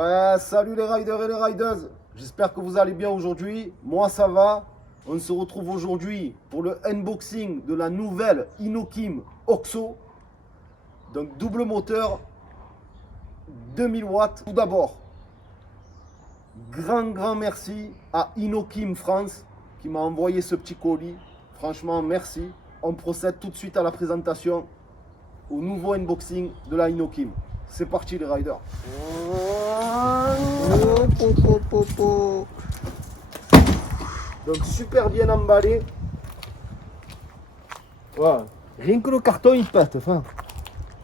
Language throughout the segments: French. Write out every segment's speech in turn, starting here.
Ouais, salut les riders et les riders. J'espère que vous allez bien aujourd'hui. Moi, ça va. On se retrouve aujourd'hui pour le unboxing de la nouvelle Inokim Oxo. Donc, double moteur, 2000 watts. Tout d'abord, grand merci à Inokim France qui m'a envoyé ce petit colis. Franchement, merci. On procède tout de suite à la présentation au nouveau unboxing de la Inokim. C'est parti les riders. Donc super bien emballé. Ouais. Rien que le carton il pète. Enfin.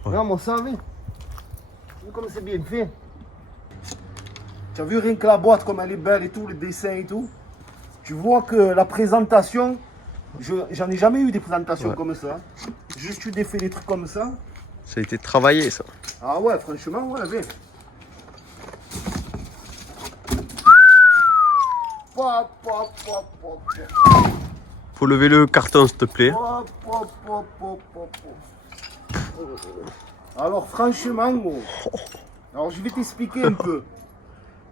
Regarde moi ça, vu comme c'est bien fait. Tu as vu rien que la boîte comme elle est belle et tout, les dessins et tout. Tu vois que la présentation, j'en ai jamais eu des présentations comme ça. Juste eu des trucs comme ça. Ça a été travaillé, ça. Ah ouais, franchement, ouais, viens. Faut lever le carton, s'il te plaît. Alors, franchement, alors je vais t'expliquer un peu.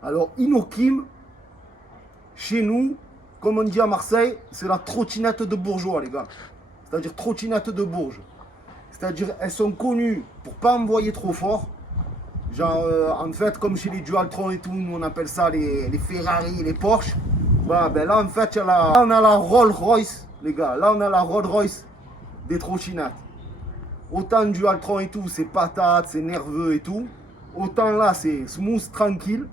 Alors, Inokim, chez nous, comme on dit à Marseille, c'est la trottinette de bourgeois, les gars. C'est-à-dire trottinette de Bourges. C'est-à-dire, elles sont connues pour pas envoyer trop fort. Genre, en fait, comme chez les Dualtron et tout, nous on appelle ça les Ferrari, les Porsche. Bah, ben là, en fait, là, on a la Rolls-Royce, les gars. Là, on a la Rolls-Royce des trottinettes. Autant Dualtron et tout, c'est patate, c'est nerveux et tout. Autant là, c'est smooth, tranquille,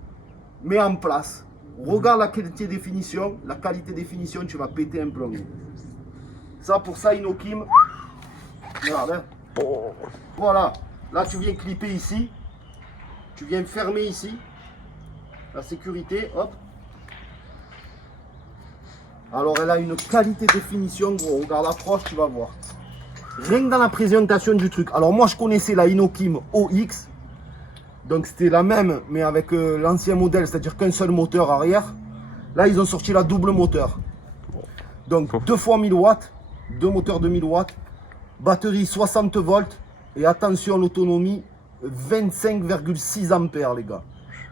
mais en place. Regarde la qualité définition. La qualité définition, tu vas péter un plomb. Ça, pour ça, Inokim. Regarde, hein. Voilà, là tu viens clipper ici, tu viens fermer ici, la sécurité, hop. Alors elle a une qualité de définition, gros, regarde l'approche, tu vas voir. Rien que dans la présentation du truc. Alors moi je connaissais la Inokim OX, donc c'était la même mais avec l'ancien modèle, c'est-à-dire qu'un seul moteur arrière. Là ils ont sorti la double moteur. Donc 2 fois 1000 watts, 2 moteurs de 1000 watts. Batterie 60 volts et attention l'autonomie 25,6 ampères les gars.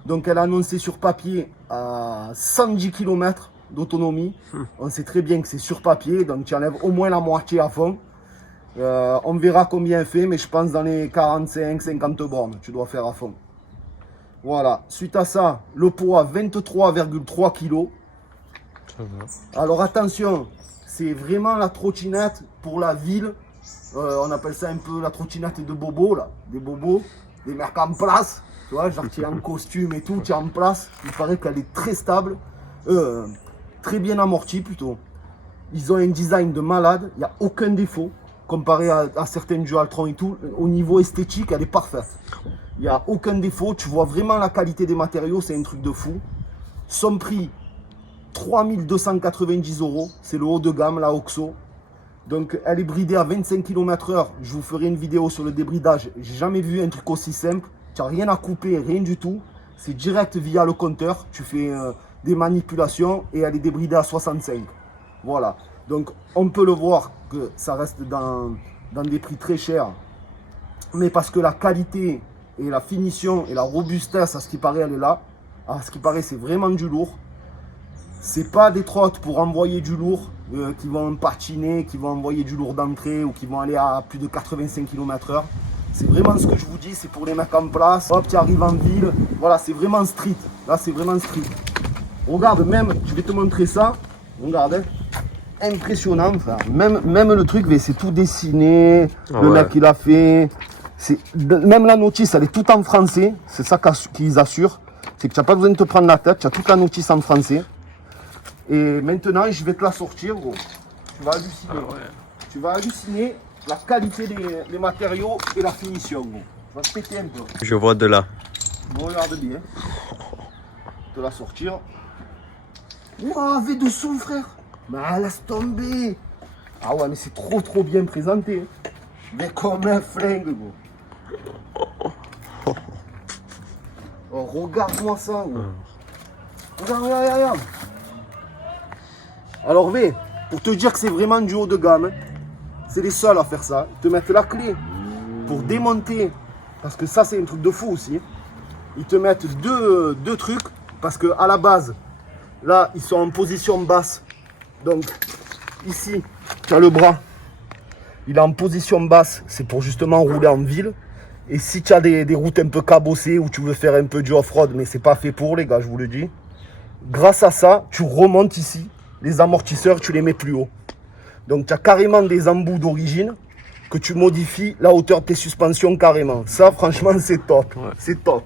Donc elle a annoncé sur papier à 110 km d'autonomie. On sait très bien que c'est sur papier, donc tu enlèves au moins la moitié à fond. On verra combien elle fait, mais je pense dans les 45-50 bornes, tu dois faire à fond. Voilà, suite à ça, le poids 23,3 kg. Alors attention, c'est vraiment la trottinette pour la ville. On appelle ça un peu la trottinette de bobo là, des bobos, des mecs en place, tu vois, genre tu es en costume et tout, tu es en place. Il paraît qu'elle est très stable, très bien amortie plutôt. Ils ont un design de malade, il n'y a aucun défaut comparé à certaines Dualtron et tout. Au niveau esthétique, elle est parfaite. Il n'y a aucun défaut, tu vois vraiment la qualité des matériaux, c'est un truc de fou. Son prix 3290 €, c'est le haut de gamme, la Oxo. Donc elle est bridée à 25 km/h. Je vous ferai une vidéo sur le débridage. J'ai jamais vu un truc aussi simple. Tu n'as rien à couper, rien du tout. C'est direct via le compteur. Tu fais des manipulations et elle est débridée à 65. Voilà. Donc on peut le voir que ça reste dans des prix très chers. Mais parce que la qualité et la finition et la robustesse, à ce qui paraît, elle est là. À ce qui paraît, c'est vraiment du lourd. C'est pas des trottes pour envoyer du lourd qui vont patiner, qui vont envoyer du lourd d'entrée ou qui vont aller à plus de 85 km/h. C'est vraiment ce que je vous dis, c'est pour les mecs en place. Hop, tu arrives en ville. Voilà, c'est vraiment street. Là, c'est vraiment street. Regarde, même, je vais te montrer ça. Regarde, hein. Impressionnant. Enfin, même le truc, c'est tout dessiné. Le mec, il a fait. Même la notice, elle est tout en français. C'est ça qu'ils assurent. C'est que tu n'as pas besoin de te prendre la tête. Tu as toute la notice en français. Et maintenant, je vais te la sortir, gros. Tu vas halluciner. Ah ouais. Tu vas halluciner la qualité des matériaux et la finition, gros. Tu vas te péter un peu. Je vois de là. Bon, regarde bien. Te la sortir. Ouah, V200, frère. Mais laisse tomber. Ah ouais, mais c'est trop bien présenté. Mais comme un flingue, gros. Oh, regarde-moi ça, gros. Regarde. Alors V, pour te dire que c'est vraiment du haut de gamme, hein, c'est les seuls à faire ça. Ils te mettent la clé pour démonter, parce que ça c'est un truc de fou aussi. ils te mettent deux trucs parce que à la base, là, ils sont en position basse. Donc, ici, tu as le bras. Il est en position basse. C'est pour justement rouler en ville. Et si tu as des routes un peu cabossées où tu veux faire un peu du off-road, mais c'est pas fait pour les gars, je vous le dis. Grâce à ça, tu remontes ici. Les amortisseurs, tu les mets plus haut. Donc, tu as carrément des embouts d'origine que tu modifies la hauteur de tes suspensions carrément. Ça, franchement, c'est top. Ouais. C'est top.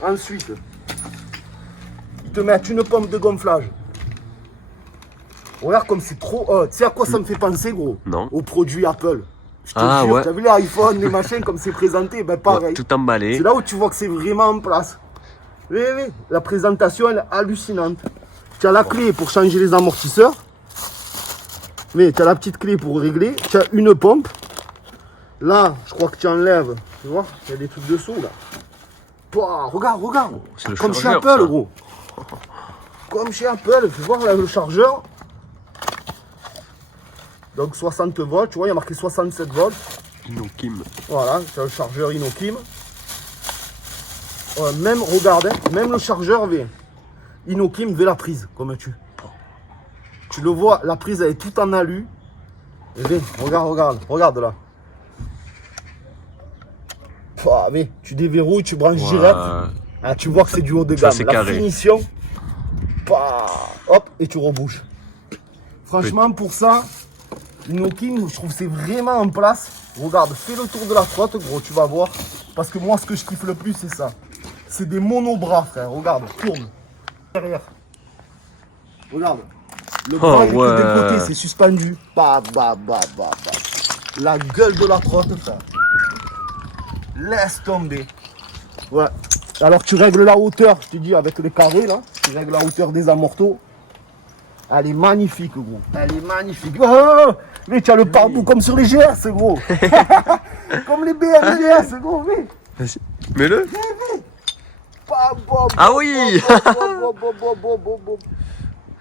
Ensuite, ils te mettent une pompe de gonflage. Regarde comme c'est trop haut. Tu sais à quoi ça me fait penser, gros? Non. Aux produits Apple. Je te Ah, jure, ouais. tu as vu les iPhones, les machins, comme c'est présenté? Ben pareil. Ouais, tout emballé. C'est là où tu vois que c'est vraiment en place. Oui, oui, la présentation, elle est hallucinante. Tu as la clé pour changer les amortisseurs. Mais tu as la petite clé pour régler. Tu as une pompe. Là, je crois que tu enlèves. Tu vois, il y a des trucs dessous, là. Pouah, regarde, regarde. C'est le Comme chez chargeur, Apple, ça. gros. Comme chez Apple. Fais voir là, le chargeur. Donc 60 volts, tu vois, il y a marqué 67 volts. Inokim. Voilà, c'est le chargeur Inokim. Même, regarde, hein, même le chargeur Inokim veut la prise, comme tu. Tu le vois, la prise elle est tout en alu. Et viens, regarde là. Pouah, mais tu déverrouilles, tu branches direct. Ah, tu vois que c'est du haut de Ça, gamme. c'est La carré. finition, pouah, hop, et tu rebouches. Franchement, pour ça, Inokim, je trouve que c'est vraiment en place. Regarde, fais le tour de la trotte, gros, tu vas voir. Parce que moi, ce que je kiffe le plus, c'est ça. C'est des monobras, frère. Regarde, tourne. Derrière. Regarde. Le bras, il est que des côtés, c'est suspendu. Bah. La gueule de la trotte, frère. Laisse tomber. Ouais. Alors, tu règles la hauteur, je te dis, avec les carrés, là. Tu règles la hauteur des amortos. Elle est magnifique, gros. Elle est magnifique. Oh, mais tu as le pare-boue comme sur les GS, gros. Comme les BMW GS, gros. Mais. Vas-y. Mets-le. Ah oui.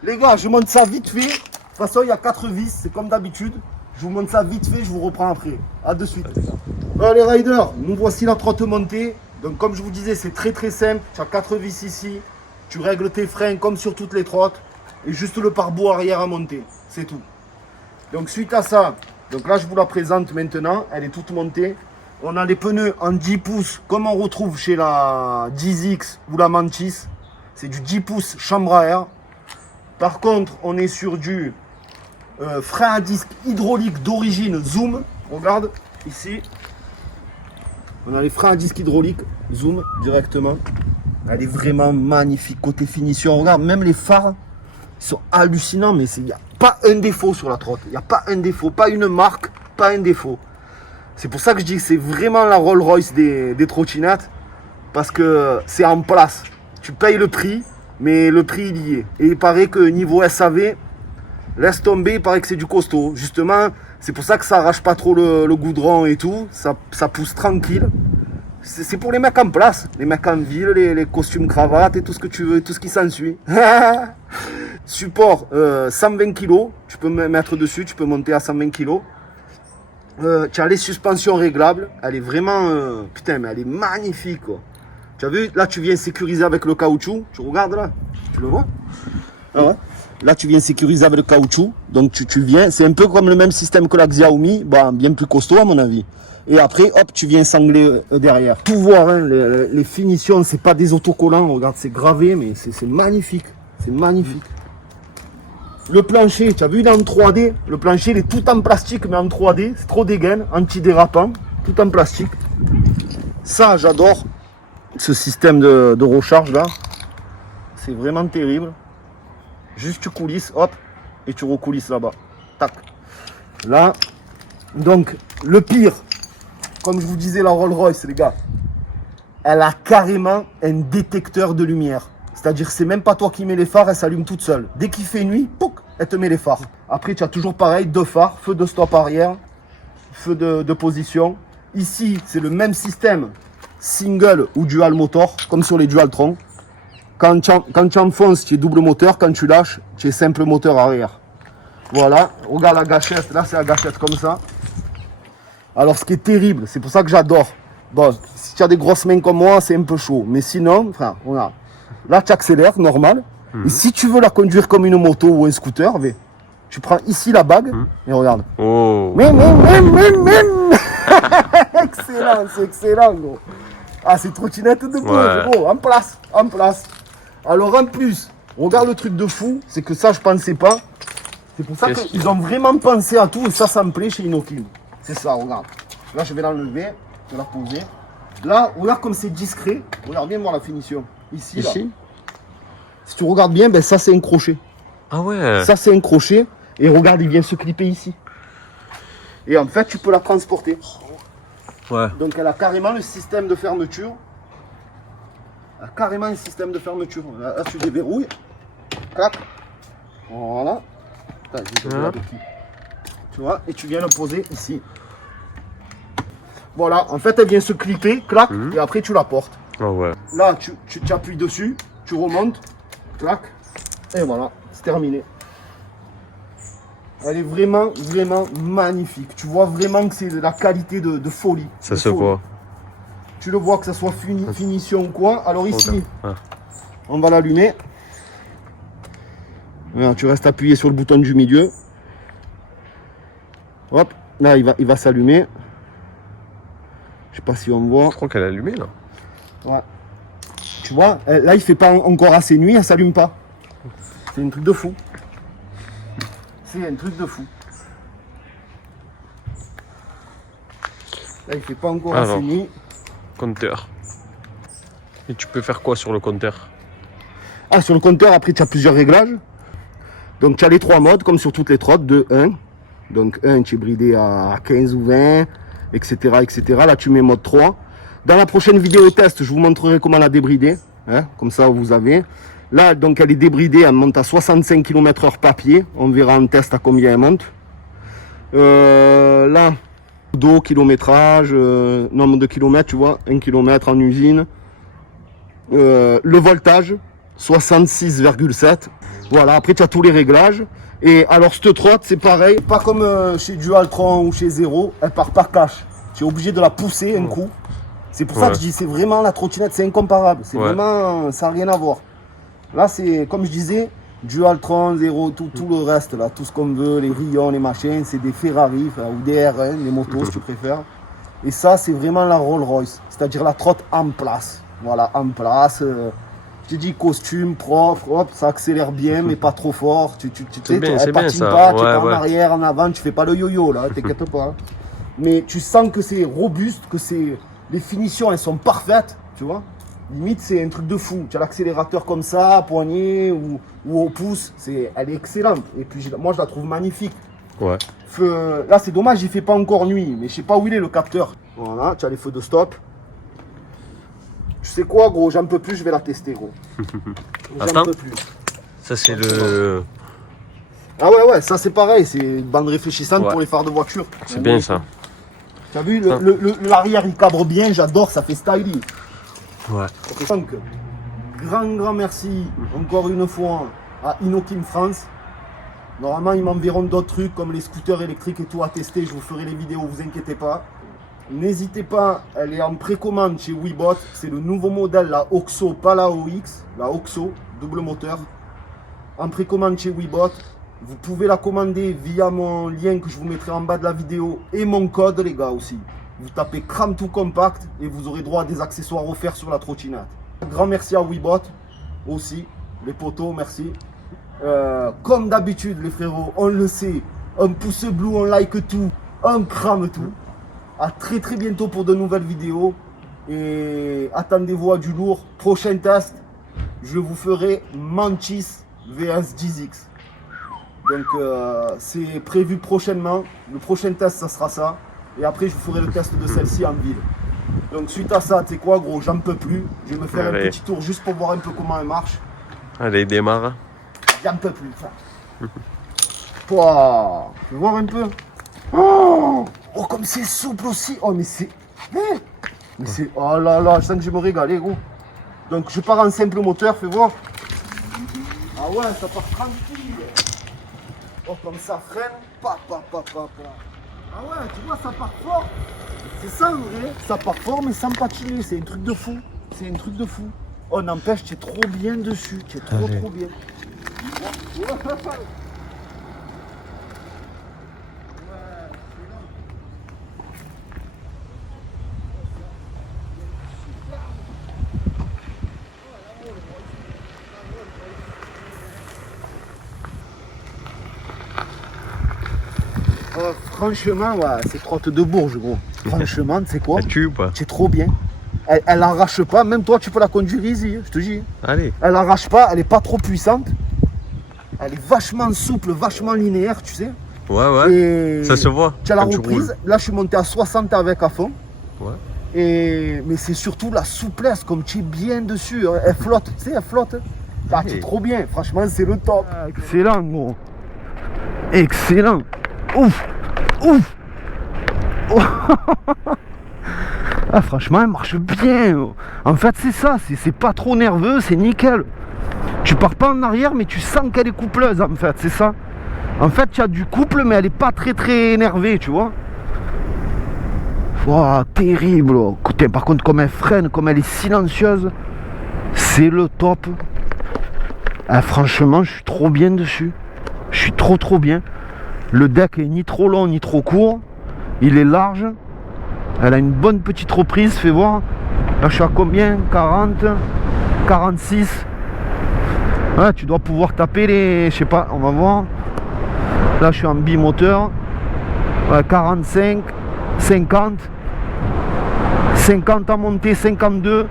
Les gars, je monte ça vite fait. De toute façon, il y a 4 vis, c'est comme d'habitude. Je vous montre ça vite fait, je vous reprends après. A de suite. Les riders, nous voici la trotte montée. Donc comme je vous disais, c'est très simple. Tu as 4 vis ici. Tu règles tes freins comme sur toutes les trottes. Et juste le pare-boue arrière à monter. C'est tout. Donc suite à ça, donc là je vous la présente maintenant. Elle est toute montée. On a les pneus en 10 pouces comme on retrouve chez la 10X ou la Mantis. C'est du 10 pouces chambre à air. Par contre, on est sur du frein à disque hydraulique d'origine Zoom. Regarde ici. On a les freins à disque hydraulique Zoom directement. Elle est vraiment magnifique côté finition. Regarde, même les phares sont hallucinants, mais il n'y a pas un défaut sur la trotte. Il n'y a pas un défaut, pas une marque, pas un défaut. C'est pour ça que je dis que c'est vraiment la Rolls-Royce des trottinettes. Parce que c'est en place. Tu payes le prix, mais le prix il y est. Et il paraît que niveau SAV, laisse tomber, il paraît que c'est du costaud. Justement, c'est pour ça que ça arrache pas trop le goudron et tout. Ça pousse tranquille. C'est pour les mecs en place. Les mecs en ville, les costumes cravates et tout ce que tu veux, tout ce qui s'ensuit. Support 120 kg. Tu peux mettre dessus, tu peux monter à 120 kg. Tu as les suspensions réglables. Elle est vraiment... putain, mais elle est magnifique, quoi. Tu as vu, là, tu viens sécuriser avec le caoutchouc. Tu regardes, là. Tu le vois? Ah ouais. Là, tu viens sécuriser avec le caoutchouc. Donc, tu viens... C'est un peu comme le même système que la Xiaomi. Bah, bien plus costaud, à mon avis. Et après, hop, tu viens sangler derrière. Tout voir, hein, les finitions, c'est pas des autocollants. Regarde, c'est gravé, mais c'est magnifique. C'est magnifique. Le plancher, tu as vu, il est en 3D. Le plancher, il est tout en plastique, mais en 3D. C'est trop dégaine, antidérapant, tout en plastique. Ça, j'adore. Ce système de recharge, là. C'est vraiment terrible. Juste, tu coulisses, hop, et tu recoulisses là-bas. Tac. Là, donc, le pire, comme je vous disais, la Rolls-Royce, les gars, elle a carrément un détecteur de lumière. C'est-à-dire, c'est même pas toi qui mets les phares, elle s'allume toute seule. Dès qu'il fait nuit, pouc, elle te met les phares. Après, tu as toujours pareil, 2 phares, feu de stop arrière, feu de position. Ici, c'est le même système, single ou dual motor, comme sur les Dualtron. Quand tu enfonces, tu es double moteur. Quand tu lâches, tu es simple moteur arrière. Voilà, regarde la gâchette. Là, c'est la gâchette comme ça. Alors, ce qui est terrible, c'est pour ça que j'adore. Bon, si tu as des grosses mains comme moi, c'est un peu chaud. Mais sinon, frère, regarde. Là, tu accélères, normal. Et si tu veux la conduire comme une moto ou un scooter, tu prends ici la bague et regarde. Oh. Excellent, c'est excellent, gros. Ah, c'est trottinette de beau, Ouais. gros. En place, en place. Alors, en plus, regarde le truc de fou, c'est que ça, je pensais pas. C'est pour ça Qu'est-ce qu'ils ont vraiment pensé à tout et ça me plaît chez Inokim. C'est ça, regarde. Là, je vais l'enlever, je vais la poser. Là, regarde comme c'est discret. Regarde bien voir la finition. Ici, là. Ici? Si tu regardes bien, ben, ça, c'est un crochet. Ah ouais. Ça, c'est un crochet. Et regarde, il vient se clipper ici. Et en fait, tu peux la transporter. Ouais. Donc, elle a carrément le système de fermeture. Elle a carrément un système de fermeture. Là, tu déverrouilles. Clac. Voilà. Attends, je vais te regarder qui. Tu vois, et tu viens le poser ici. Voilà, en fait, elle vient se clipper, clac, et après, tu la portes. Ah ouais. Là, tu appuies dessus, tu remontes, clac, et voilà, c'est terminé. Elle est vraiment, vraiment magnifique. Tu vois vraiment que c'est de la qualité de folie. Ça de se folie. voit. Tu le vois que ça soit finition ou quoi. Alors ici, Ah. on va l'allumer. Voilà, tu restes appuyé sur le bouton du milieu. Hop, là, il va s'allumer. Je sais pas si on voit. Je crois qu'elle est allumée là. Ouais. Tu vois, là il fait pas encore assez nuit, elle s'allume pas. C'est un truc de fou. C'est un truc de fou. Là il fait pas encore Alors. assez nuit. Compteur. Et tu peux faire quoi sur le compteur? Ah, sur le compteur, après tu as plusieurs réglages. Donc tu as les 3 modes, comme sur toutes les trottes, de 1. Donc 1, tu es bridé à 15 ou 20, etc., etc. Là tu mets mode 3. Dans la prochaine vidéo test, je vous montrerai comment la débrider. Hein, comme ça vous avez. Là, donc elle est débridée, elle monte à 65 km/h papier. On verra en test à combien elle monte. Là, d'eau, kilométrage, nombre de kilomètres, tu vois, 1 km en usine. Le voltage, 66,7. Voilà, après tu as tous les réglages. Et alors cette trotte, c'est pareil, pas comme chez Dualtron ou chez Zero, elle part pas cash. Tu es obligé de la pousser un coup. C'est pour ça que je dis, c'est vraiment la trottinette, c'est incomparable. C'est vraiment, ça n'a rien à voir. Là, c'est comme je disais, Dualtron, Zero, tout le reste, là, tout ce qu'on veut, les Rion, les machins, c'est des Ferrari ou des R1, les motos si tu préfères. Et ça, c'est vraiment la Rolls-Royce, c'est-à-dire la trotte en place. Voilà, en place. Je te dis costume, propre, hop, ça accélère bien, mais pas trop fort. Tu C'est bien, c'est bien ça. pas, tu es Ouais, pas en ouais. arrière, en avant, tu fais pas le yo-yo là, t'inquiète pas. Mais tu sens que c'est robuste, que les finitions elles sont parfaites, tu vois. Limite c'est un truc de fou. Tu as l'accélérateur comme ça, à poignet ou au pouce, elle est excellente. Et puis moi je la trouve magnifique. Ouais. Là c'est dommage, il fait pas encore nuit, mais je sais pas où il est le capteur. Voilà, tu as les feux de stop. Tu sais quoi gros, j'en peux plus, je vais la tester gros. J'en Attends. peux plus. Ça c'est le. Ah ouais, ça c'est pareil, c'est une bande réfléchissante Ouais. pour les phares de voiture. C'est bien ça. Tu as vu, l'arrière il cabre bien, j'adore, ça fait styling. Ouais. Donc, grand merci encore une fois à Inokim France. Normalement, ils m'enverront d'autres trucs comme les scooters électriques et tout à tester. Je vous ferai les vidéos, vous inquiétez pas. N'hésitez pas, elle est en précommande chez Webot. C'est le nouveau modèle, la Oxo, pas la OX, la Oxo, double moteur. En précommande chez Webot. Vous pouvez la commander via mon lien que je vous mettrai en bas de la vidéo et mon code, les gars, aussi. Vous tapez Crame tout compact et vous aurez droit à des accessoires offerts sur la trottinette. Grand merci à Webot aussi, les potos, merci. Comme d'habitude, les frérots, on le sait, un pouce bleu, on like tout, on crame tout. À très bientôt pour de nouvelles vidéos. Et attendez-vous à du lourd. Prochain test, je vous ferai Manchis vs 10X. Donc c'est prévu prochainement. Le prochain test, ça sera ça. Et après, je vous ferai le test de celle-ci en ville. Donc suite à ça, tu sais quoi gros, j'en peux plus. Je vais me faire un petit tour juste pour voir un peu comment elle marche. Allez, démarre. J'en peux plus. Pouah, tu veux voir un peu. Oh, comme c'est souple aussi. Oh, mais c'est... Hein, mais c'est... Oh là là, je sens que je vais me régaler gros. Donc je pars en simple moteur, fais voir. Ah ouais, ça part tranquille. Oh, comme ça freine. Pa. Ah ouais, tu vois, ça part fort. C'est ça en vrai. Ça part fort, mais sans patiner. C'est un truc de fou. C'est un truc de fou. Oh, n'empêche, tu es trop bien dessus. Tu es trop, Allez. trop bien. Franchement, ouais, c'est trotte de Bourges, gros. Franchement, tu sais quoi? Elle tue ou pas? Tu es trop bien. Elle arrache pas, même toi tu peux la conduire easy, je te dis. Allez. Elle arrache pas, elle est pas trop puissante. Elle est vachement souple, vachement linéaire, tu sais. Ouais, ouais. Et Ça se voit. tu as la quand tu reprise. roules. Là, je suis monté à 60 avec à fond. Ouais. Mais c'est surtout la souplesse, comme tu es bien dessus. Elle flotte, tu sais, elle flotte. Ah, tu es Hey. trop bien, franchement, c'est le top. Excellent, gros. Excellent. Ouf, ouf. Ah, franchement, elle marche bien. En fait, c'est ça, c'est pas trop nerveux, c'est nickel. Tu pars pas en arrière, mais tu sens qu'elle est coupleuse, en fait, c'est ça. En fait, tu as du couple, mais elle est pas très très énervée, tu vois. Wow, terrible. Écoutez, par contre, comme elle freine, comme elle est silencieuse, c'est le top. Ah, franchement, je suis trop bien dessus. Je suis trop bien. Le deck est ni trop long ni trop court. Il est large. Elle a une bonne petite reprise, fais voir. Là, je suis à combien? 40, 46. Ouais, tu dois pouvoir taper les... Je sais pas, on va voir. Là, je suis en bimoteur. Ouais, 45, 50. 50 à monter, 52.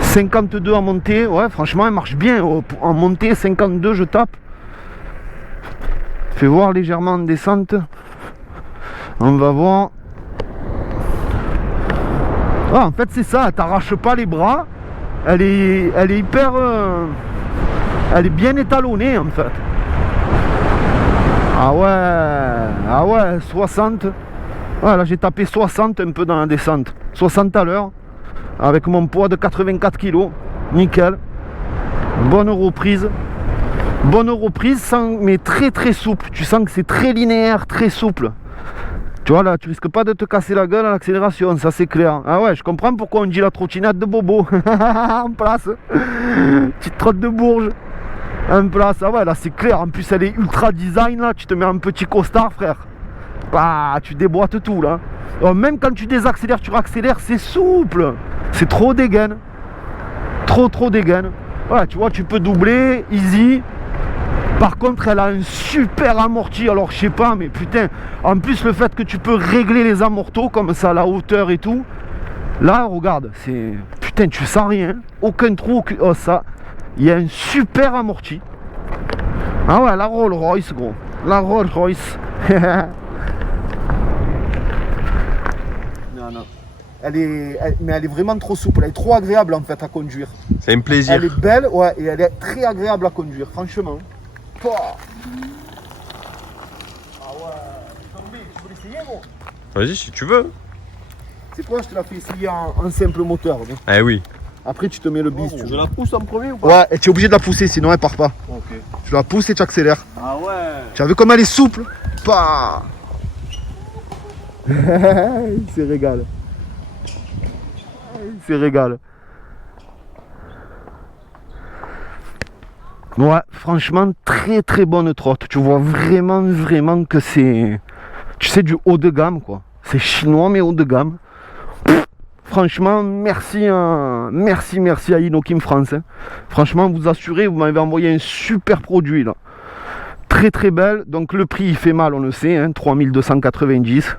52 à monter. Ouais, franchement, elle marche bien. En montée, 52, je tape. Fais voir légèrement en descente. On va voir. Ah, en fait, c'est ça. Elle t'arrache pas les bras. Elle est hyper... elle est bien étalonnée, en fait. Ah ouais, 60. Voilà, j'ai tapé 60 un peu dans la descente. 60 à l'heure. Avec mon poids de 84 kg. Nickel. Bonne reprise. Bonne reprise, mais très souple. Tu sens que c'est très linéaire, très souple. Tu vois là, tu risques pas de te casser la gueule à l'accélération, ça c'est clair. Ah ouais, je comprends pourquoi on dit la trottinette de Bobo. En place. Petite trotte de Bourges. En place, ah ouais, là c'est clair. En plus, elle est ultra design là. Tu te mets un petit costard, frère. Bah, tu déboîtes tout là. Alors, même quand tu désaccélères, tu raccélères, c'est souple. C'est trop dégaine. Trop dégaine. Ouais, tu vois, tu peux doubler, easy. Par contre, elle a un super amorti. Alors, je sais pas, mais putain, en plus, le fait que tu peux régler les amortos comme ça, la hauteur et tout. Là, regarde, c'est... Putain, tu sens rien. Aucun trou. Oh, ça. Il y a un super amorti. Ah ouais, la Rolls Royce, gros. La Rolls Royce. Non. Mais elle est vraiment trop souple. Elle est trop agréable, en fait, à conduire. C'est un plaisir. Elle est belle, ouais, et elle est très agréable à conduire, franchement. Pouah. Ah ouais, tombé, tu peux l'essayer, gros? Vas-y, si tu veux. C'est quoi, je te la fais essayer en simple moteur. Hein. Eh oui. Après, tu te mets le bis. tu Je veux. la pousse en premier ou pas? Ouais, et tu es obligé de la pousser, sinon elle part pas. Ok. Tu la pousses et tu accélères. Ah ouais. Tu as vu comme elle est souple? Pas. Il se régale. Il se régale. Ouais, franchement, très bonne trotte. Tu vois vraiment que c'est... Tu sais, du haut de gamme, quoi. C'est chinois, mais haut de gamme. Franchement, merci à Inokim France. Hein. Franchement, vous assurez, vous m'avez envoyé un super produit, là. Très belle. Donc, le prix, il fait mal, on le sait, hein, 3290.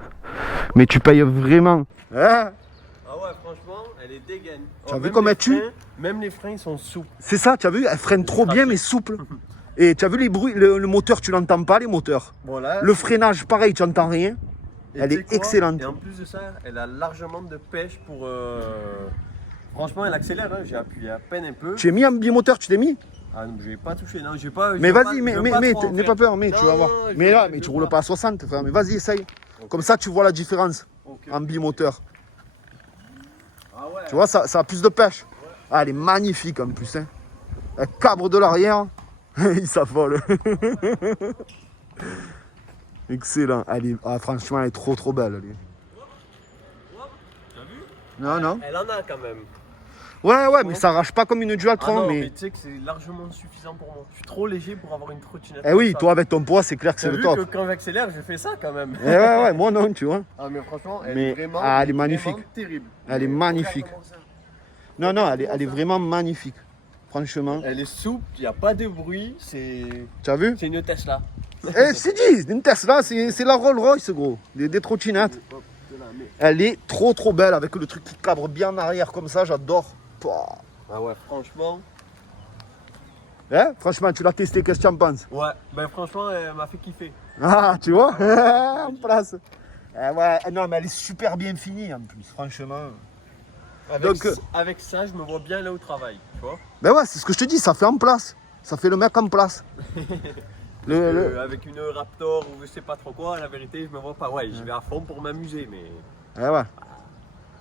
Mais tu payes vraiment... Hein? Ah ouais, franchement, elle est dégaine. Tu as vu comme elle tue? Même les freins sont souples. C'est ça, tu as vu, elle freine trop bien, mais souple. Et tu as vu les bruits, le moteur, tu l'entends pas, les moteurs. Voilà. Le freinage, pareil, tu n'entends rien. Et Elle tu sais est quoi? excellente. Et en plus de ça, elle a largement de pêche pour... Franchement, elle accélère, hein. J'ai appuyé à peine un peu. Tu es mis en bimoteur, tu t'es mis? Ah non, je vais pas toucher, non, j'ai pas... Mais vas-y, mais trop en n'aie faire. pas peur, mais tu Non, vas voir. non, je Mais vais là, pas- mais je tu vais roules pas. pas à 60, frère. Mais vas-y, essaye. Comme ça, tu vois la différence Ok. en bimoteur. Ah ouais. Tu vois, ça a plus de pêche. Ah, elle est magnifique en plus. Hein. Elle cabre de l'arrière. Il s'affole. Excellent. Franchement, elle est trop belle. Elle est. T'as vu? Non, non. Elle en a quand même. Ouais, mais ça arrache pas comme une Dualtron. Ah non, mais mais tu sais que c'est largement suffisant pour moi. Je suis trop léger pour avoir une trottinette. Eh oui, comme ça. toi avec ton poids, c'est clair que c'est T'as le vu top. que quand j'accélère, je fais ça quand même. Ouais, moi non, tu vois. Ah mais franchement, elle Mais- est vraiment, ah, elle est magnifique. vraiment terrible. Elle est magnifique. Non, elle est vraiment magnifique. Franchement. Elle est souple, il n'y a pas de bruit, c'est Tu as vu? une Tesla. C'est dit, une Tesla, c'est la Rolls Royce, gros. Des trottinettes. Elle est trop belle avec le truc qui cabre bien en arrière comme ça, j'adore. Pouah. Ah ouais, franchement. Hein? Franchement, tu l'as testé, qu'est-ce que tu en penses? Ouais, ben franchement, elle m'a fait kiffer. Ah, tu vois? En place. Ouais, non, mais elle est super bien finie en plus, franchement. Avec ça, je me vois bien là au travail, tu vois. Ben ouais, c'est ce que je te dis, ça fait en place. Ça fait le mec en place. Avec une Raptor ou je sais pas trop quoi, la vérité, je me vois pas. Ouais, j'y vais à fond pour m'amuser, mais. Ouais, ouais.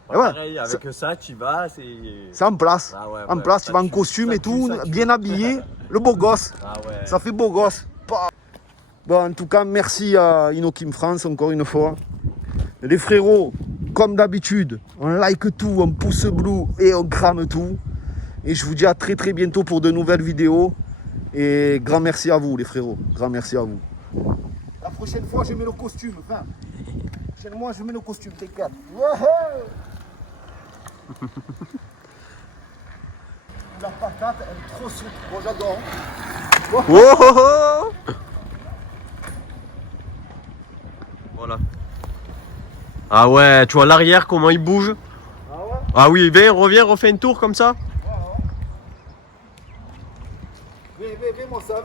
Pas Ouais, pareil, avec ça, tu vas, c'est. C'est en place. Ah ouais, En ouais, place, ça tu vas en tue, costume ça et tue, tout, ça tue. bien habillé, le beau gosse. Ah ouais. Ça fait beau gosse. Bah. Bon, en tout cas, merci à Inokim France encore une fois. Les frérots, comme d'habitude, on like tout, on pouce blue et on crame tout. Et je vous dis à très bientôt pour de nouvelles vidéos. Et grand merci à vous les frérots, grand merci à vous. La prochaine fois, je mets le costume. Enfin, la prochaine fois, je mets le costume, t'inquiète. La patate, elle est trop souple. Moi, j'adore. Oh, oh, oh. Voilà. Ah ouais, tu vois l'arrière, comment il bouge. Ah ouais? Ah oui, viens, reviens, refais un tour comme ça. Viens, moi ça va.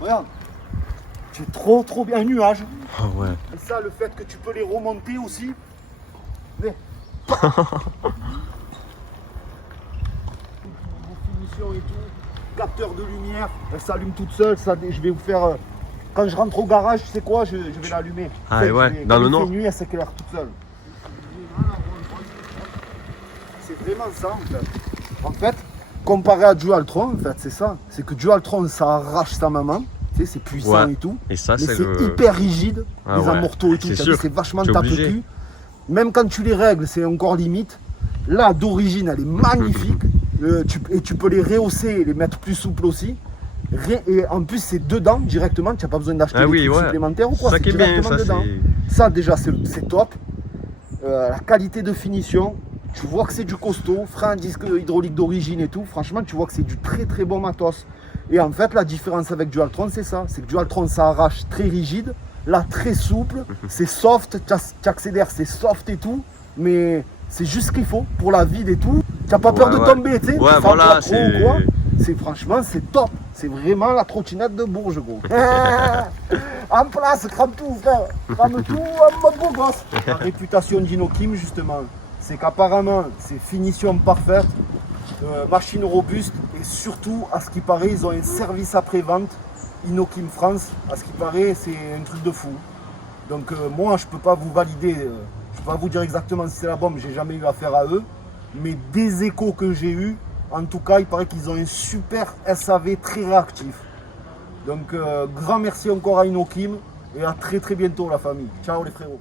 Regarde. C'est trop bien un nuage. Ah ouais. Et ça, le fait que tu peux les remonter aussi. Viens. Finition et tout. Capteur de lumière. Elle s'allume toute seule. Ça, je vais vous faire. Quand je rentre au garage, tu sais quoi, je vais l'allumer. Ah Tu sais, ouais, je vais- dans quand le il fait noir. nuit, elle s'éclaire toute seule. C'est vraiment ça en fait. En fait, comparé à Dualtron, en fait, c'est ça. C'est que Dualtron, ça arrache sa maman. Tu sais, c'est puissant Ouais. et tout. Et ça, Mais c'est c'est le. hyper rigide. Ah les ouais, amortos et tout. c'est t'as vu, sûr. c'est vachement T'es obligé. tape-cul. Même quand tu les règles, c'est encore limite. Là, d'origine, elle est magnifique. Tu peux les rehausser et les mettre plus souples aussi. Et en plus, c'est dedans directement. Tu n'as pas besoin d'acheter Ah des oui, trucs ouais. supplémentaires ou quoi. Ça C'est qui est bien, directement ça dedans. c'est. Ça, déjà, c'est top. La qualité de finition, tu vois que c'est du costaud. Frein à disque hydraulique d'origine et tout. Franchement, tu vois que c'est du très bon matos. Et en fait, la différence avec Dualtron, c'est ça. C'est que Dualtron, ça arrache très rigide. Là, très souple. C'est soft. Tu accélères, c'est soft et tout. Mais c'est juste ce qu'il faut pour la vide et tout. Tu n'as pas peur de Ouais. tomber, tu sais. Ouais, tu voilà, sens pas trop ou quoi. Franchement, c'est top. C'est vraiment la trottinette de Bourges, gros. En place, crame tout, frère. Crame tout en mode beau gosse. La réputation d'Inokim, justement, c'est qu'apparemment, c'est finition parfaite, machine robuste et surtout, à ce qui paraît, ils ont un service après-vente, Inokim France. À ce qui paraît, c'est un truc de fou. Donc, moi, je peux pas vous valider, je peux pas vous dire exactement si c'est la bombe, j'ai jamais eu affaire à eux. Mais des échos que j'ai eus, en tout cas, il paraît qu'ils ont un super SAV très réactif. Donc, grand merci encore à Inokim et à très bientôt la famille. Ciao les frérots.